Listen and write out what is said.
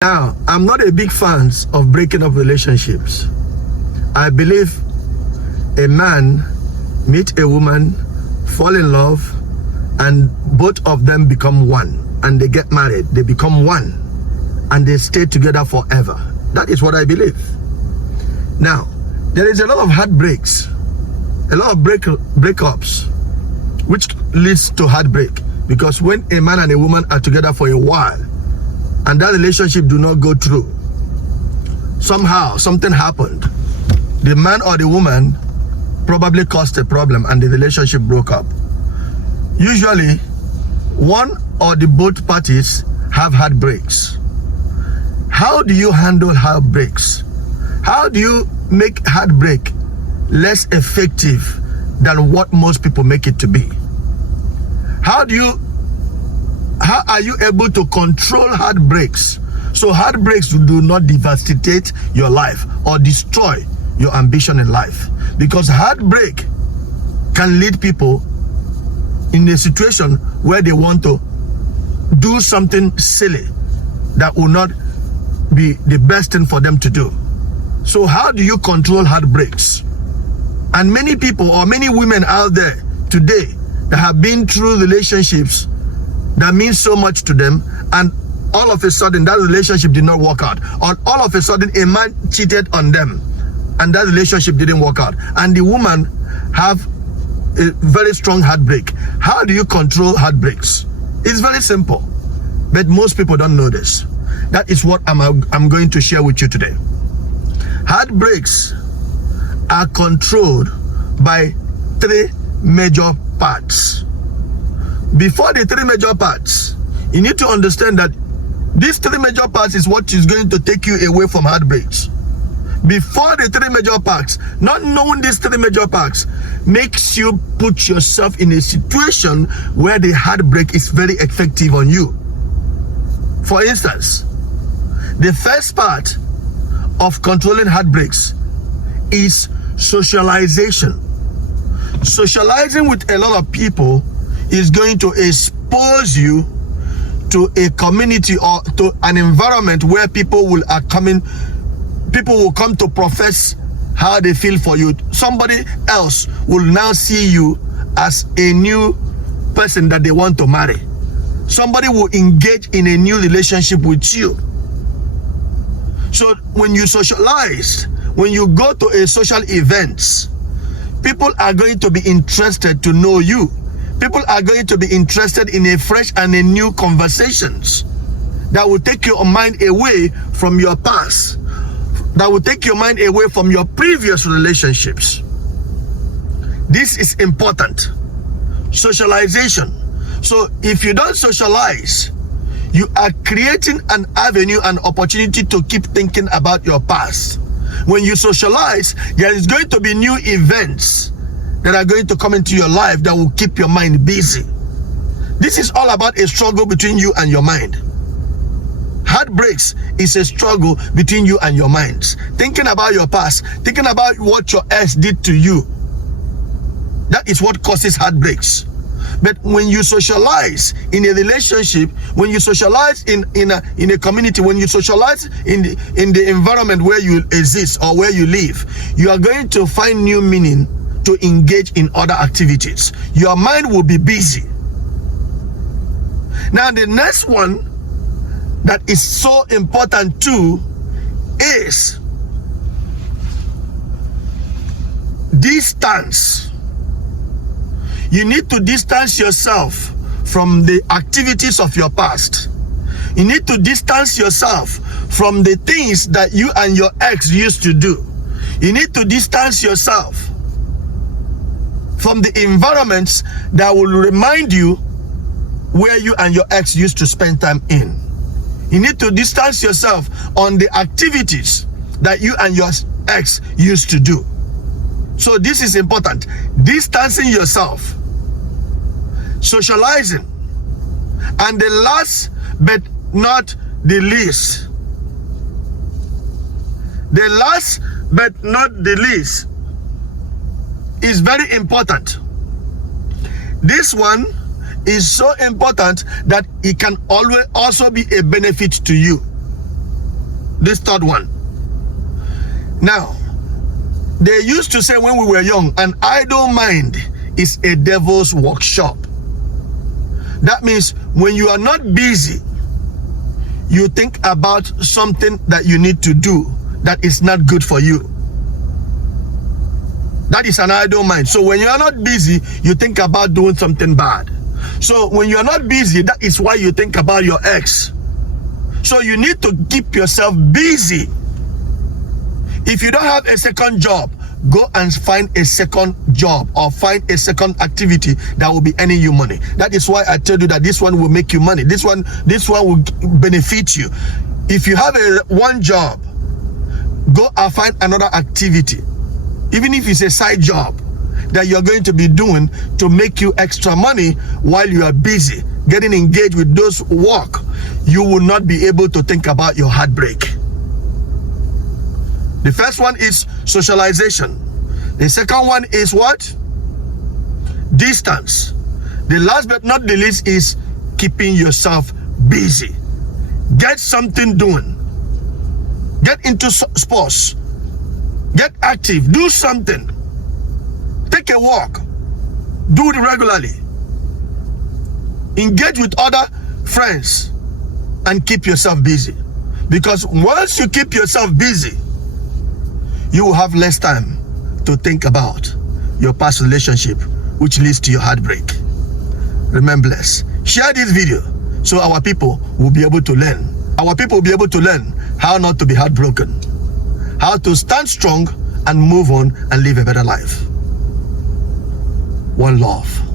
Now, I'm not a big fan of breaking up relationships. I believe a man meet a woman, fall in love, and both of them become one, and they get married. They become one, and they stay together forever. That is what I believe. Now, there is a lot of heartbreaks, a lot of breakups, which leads to heartbreak, because when a man and a woman are together for a while, and that relationship do not go through, somehow something happened. The man or the woman probably caused a problem and the relationship broke up. Usually, one or the both parties have heartbreaks. How do you handle heartbreaks? How do you make heartbreak less effective than what most people make it to be? How are you able to control heartbreaks so heartbreaks do not devastate your life or destroy your ambition in life? Because heartbreak can lead people in a situation where they want to do something silly that will not be the best thing for them to do. So how do you control heartbreaks? And many people or many women out there today that have been through relationships that means so much to them, and all of a sudden that relationship did not work out, or all of a sudden a man cheated on them and that relationship didn't work out, and the woman have a very strong heartbreak. How do you control heartbreaks? It's very simple, but most people don't know this. That is what I'm going to share with you today. Heartbreaks are controlled by three major parts. Before the three major parts, you need to understand that these three major parts is what is going to take you away from heartbreaks. Before the three major parts, not knowing these three major parts makes you put yourself in a situation where the heartbreak is very effective on you. For instance, the first part of controlling heartbreaks is socialization. Socializing with a lot of people is going to expose you to a community or to an environment where people will come to profess how they feel for you. Somebody else will now see you as a new person that they want to marry. Somebody will engage in a new relationship with you. So when you socialize, when you go to a social events, people are going to be interested to know you. People are going to be interested in a fresh and a new conversations that will take your mind away from your past, that will take your mind away from your previous relationships. This is important. Socialization. So if you don't socialize, you are creating an avenue, an opportunity to keep thinking about your past. When you socialize, there is going to be new events that are going to come into your life that will keep your mind busy. This is all about a struggle between you and your mind. Heartbreaks is a struggle between you and your minds. Thinking about your past, thinking about what your ex did to you. That is what causes heartbreaks. But when you socialize in a relationship, when you socialize in a community, when you socialize in the environment where you exist or where you live, you are going to find new meaning to engage in other activities. Your mind will be busy. Now the next one that is so important too is distance. You need to distance yourself from the activities of your past. You need to distance yourself from the things that you and your ex used to do. You need to distance yourself from the environments that will remind you where you and your ex used to spend time in. You need to distance yourself on the activities that you and your ex used to do. So this is important. Distancing yourself, socializing, and the last but not the least, is very important. This one is so important that it can always also be a benefit to you. This third one. Now, they used to say when we were young, an idle mind is a devil's workshop. That means when you are not busy, you think about something that you need to do that is not good for you. That is an idle mind. So when you are not busy, you think about doing something bad. So when you are not busy, that is why you think about your ex. So you need to keep yourself busy. If you don't have a second job, go and find a second job or find a second activity that will be earning you money. That is why I tell you that this one will make you money. This one will benefit you. If you have one job, go and find another activity, even if it's a side job that you're going to be doing to make you extra money while you are busy getting engaged with those work. You will not be able to think about your heartbreak. The first one is socialization. The second one is what? Distance. The last but not the least is keeping yourself busy. Get something doing. Get into sports. Get active. Do something. Take a walk. Do it regularly. Engage with other friends and keep yourself busy. Because once you keep yourself busy, you will have less time to think about your past relationship, which leads to your heartbreak. Remember this. Share this video so our people will be able to learn. Our people will be able to learn how not to be heartbroken, how to stand strong and move on and live a better life. One love.